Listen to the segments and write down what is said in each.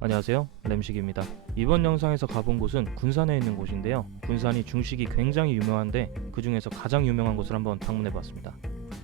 안녕하세요, 램식입니다. 이번 영상에서 가본 곳은 군산에 있는 곳인데요. 군산이 중식이 굉장히 유명한데 그 중에서 가장 유명한 곳을 한번 방문해봤습니다.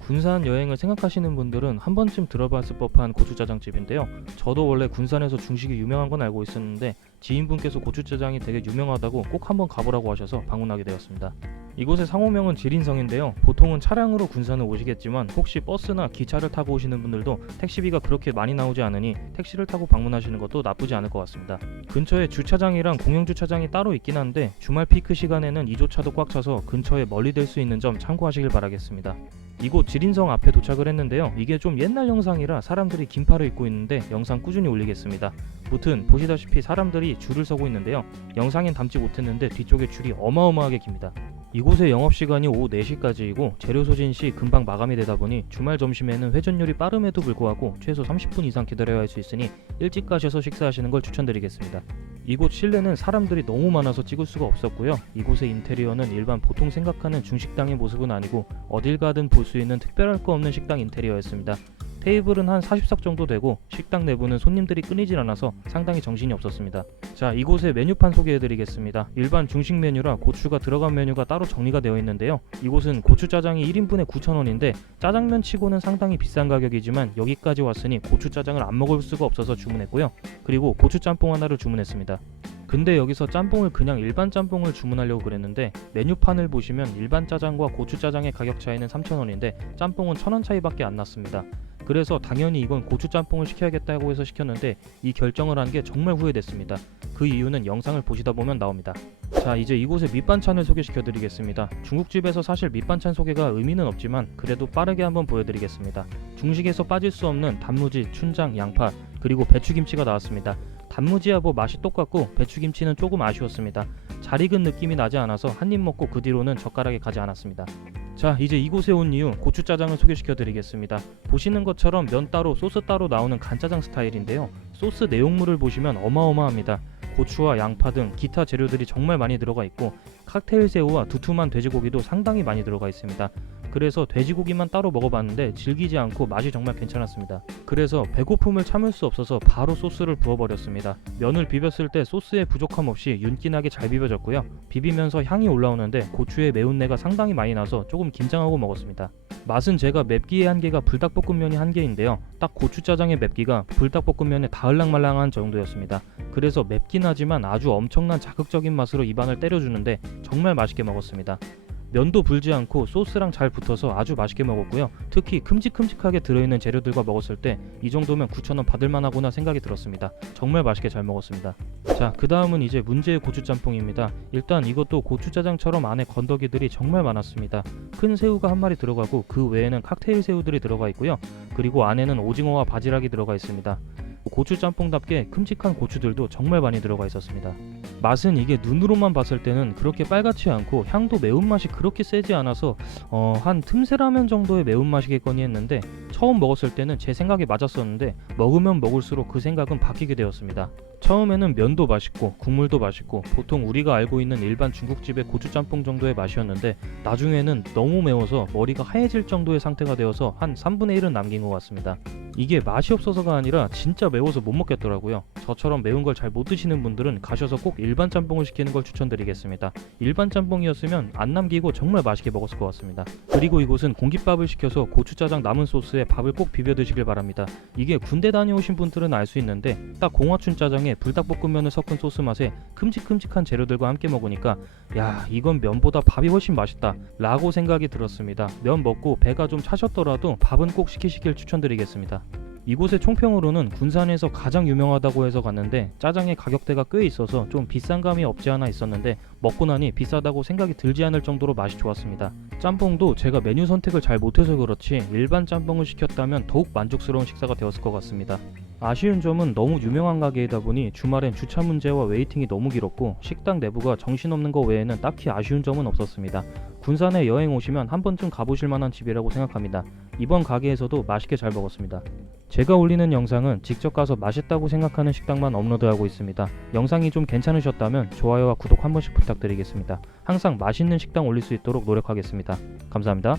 군산 여행을 생각하시는 분들은 한 번쯤 들어봤을 법한 고추짜장집인데요. 저도 원래 군산에서 중식이 유명한 건 알고 있었는데 지인분께서 고추짜장이 되게 유명하다고 꼭 한번 가보라고 하셔서 방문하게 되었습니다. 이곳의 상호명은 지린성인데요. 보통은 차량으로 군산을 오시겠지만 혹시 버스나 기차를 타고 오시는 분들도 택시비가 그렇게 많이 나오지 않으니 택시를 타고 방문하시는 것도 나쁘지 않을 것 같습니다. 근처에 주차장이랑 공영주차장이 따로 있긴 한데 주말 피크 시간에는 이조차도 꽉 차서 근처에 멀리 될 수 있는 점 참고하시길 바라겠습니다. 이곳 지린성 앞에 도착을 했는데요. 이게 좀 옛날 영상이라 사람들이 긴팔을 입고 있는데 영상 꾸준히 올리겠습니다. 무튼 보시다시피 사람들이 줄을 서고 있는데요. 영상엔 담지 못했는데 뒤쪽에 줄이 어마어마하게 깁니다. 이곳의 영업시간이 오후 4시까지이고 재료 소진 시 금방 마감이 되다 보니 주말 점심에는 회전율이 빠름에도 불구하고 최소 30분 이상 기다려야 할 수 있으니 일찍 가셔서 식사하시는 걸 추천드리겠습니다. 이곳 실내는 사람들이 너무 많아서 찍을 수가 없었고요. 이곳의 인테리어는 일반 보통 생각하는 중식당의 모습은 아니고 어딜 가든 볼 수 있는 특별할 거 없는 식당 인테리어였습니다. 테이블은 한 40석 정도 되고 식당 내부는 손님들이 끊이질 않아서 상당히 정신이 없었습니다. 자, 이곳의 메뉴판 소개해드리겠습니다. 일반 중식 메뉴라 고추가 들어간 메뉴가 따로 정리가 되어 있는데요. 이곳은 고추짜장이 1인분에 9,000원인데 짜장면 치고는 상당히 비싼 가격이지만 여기까지 왔으니 고추짜장을 안 먹을 수가 없어서 주문했고요. 그리고 고추짬뽕 하나를 주문했습니다. 근데 여기서 짬뽕을 그냥 일반 짬뽕을 주문하려고 그랬는데 메뉴판을 보시면 일반 짜장과 고추짜장의 가격 차이는 3,000원인데 짬뽕은 1,000원 차이밖에 안 났습니다. 그래서 당연히 이건 고추짬뽕을 시켜야겠다고 해서 시켰는데 이 결정을 한 게 정말 후회됐습니다. 그 이유는 영상을 보시다 보면 나옵니다. 자, 이제 이곳의 밑반찬을 소개시켜 드리겠습니다. 중국집에서 사실 밑반찬 소개가 의미는 없지만 그래도 빠르게 한번 보여드리겠습니다. 중식에서 빠질 수 없는 단무지, 춘장, 양파, 그리고 배추김치가 나왔습니다. 단무지야 뭐 맛이 똑같고 배추김치는 조금 아쉬웠습니다. 잘 익은 느낌이 나지 않아서 한 입 먹고 그 뒤로는 젓가락에 가지 않았습니다. 자, 이제 이곳에 온 이유 고추짜장을 소개시켜 드리겠습니다. 보시는 것처럼 면 따로 소스 따로 나오는 간짜장 스타일인데요. 소스 내용물을 보시면 어마어마합니다. 고추와 양파 등 기타 재료들이 정말 많이 들어가 있고 칵테일 새우와 두툼한 돼지고기도 상당히 많이 들어가 있습니다. 그래서 돼지고기만 따로 먹어봤는데 질기지 않고 맛이 정말 괜찮았습니다. 그래서 배고픔을 참을 수 없어서 바로 소스를 부어버렸습니다. 면을 비볐을 때 소스의 부족함 없이 윤기나게 잘 비벼졌고요. 비비면서 향이 올라오는데 고추의 매운내가 상당히 많이 나서 조금 긴장하고 먹었습니다. 맛은 제가 맵기의 한계가 불닭볶음면이 한계인데요. 딱 고추짜장의 맵기가 불닭볶음면에 닿을랑말랑한 정도였습니다. 그래서 맵긴 하지만 아주 엄청난 자극적인 맛으로 입안을 때려주는데 정말 맛있게 먹었습니다. 면도 불지 않고 소스랑 잘 붙어서 아주 맛있게 먹었고요. 특히 큼직큼직하게 들어있는 재료들과 먹었을 때 이 정도면 9,000원 받을만하구나 생각이 들었습니다. 정말 맛있게 잘 먹었습니다. 자, 그 다음은 이제 문제의 고추짬뽕입니다. 일단 이것도 고추짜장처럼 안에 건더기들이 정말 많았습니다. 큰 새우가 한 마리 들어가고 그 외에는 칵테일 새우들이 들어가 있고요. 그리고 안에는 오징어와 바지락이 들어가 있습니다. 고추짬뽕답게 큼직한 고추들도 정말 많이 들어가 있었습니다. 맛은 이게 눈으로만 봤을 때는 그렇게 빨갛지 않고 향도 매운맛이 그렇게 세지 않아서 한 틈새 라면 정도의 매운맛이겠거니 했는데 처음 먹었을 때는 제 생각이 맞았었는데 먹으면 먹을수록 그 생각은 바뀌게 되었습니다. 처음에는 면도 맛있고 국물도 맛있고 보통 우리가 알고 있는 일반 중국집의 고추짬뽕 정도의 맛이었는데 나중에는 너무 매워서 머리가 하얘질 정도의 상태가 되어서 한 3분의 1은 남긴 것 같습니다. 이게 맛이 없어서가 아니라 진짜 매워서 못 먹겠더라고요. 저처럼 매운 걸 잘 못 드시는 분들은 가셔서 꼭 일반 짬뽕을 시키는 걸 추천드리겠습니다. 일반 짬뽕이었으면 안 남기고 정말 맛있게 먹었을 것 같습니다. 그리고 이곳은 공깃밥을 시켜서 고추짜장 남은 소스에 밥을 꼭 비벼 드시길 바랍니다. 이게 군대 다녀오신 분들은 알 수 있는데 딱 공화춘 짜장에 불닭볶음면을 섞은 소스 맛에 큼직큼직한 재료들과 함께 먹으니까 야, 이건 면보다 밥이 훨씬 맛있다 라고 생각이 들었습니다. 면 먹고 배가 좀 차셨더라도 밥은 꼭 시키시길 추천드리겠습니다. 이곳의 총평으로는 군산에서 가장 유명하다고 해서 갔는데 짜장의 가격대가 꽤 있어서 좀 비싼 감이 없지 않아 있었는데 먹고 나니 비싸다고 생각이 들지 않을 정도로 맛이 좋았습니다. 짬뽕도 제가 메뉴 선택을 잘 못해서 그렇지 일반 짬뽕을 시켰다면 더욱 만족스러운 식사가 되었을 것 같습니다. 아쉬운 점은 너무 유명한 가게이다 보니 주말엔 주차 문제와 웨이팅이 너무 길었고 식당 내부가 정신없는 거 외에는 딱히 아쉬운 점은 없었습니다. 군산에 여행 오시면 한 번쯤 가보실 만한 집이라고 생각합니다. 이번 가게에서도 맛있게 잘 먹었습니다. 제가 올리는 영상은 직접 가서 맛있다고 생각하는 식당만 업로드하고 있습니다. 영상이 좀 괜찮으셨다면 좋아요와 구독 한 번씩 부탁드리겠습니다. 항상 맛있는 식당 올릴 수 있도록 노력하겠습니다. 감사합니다.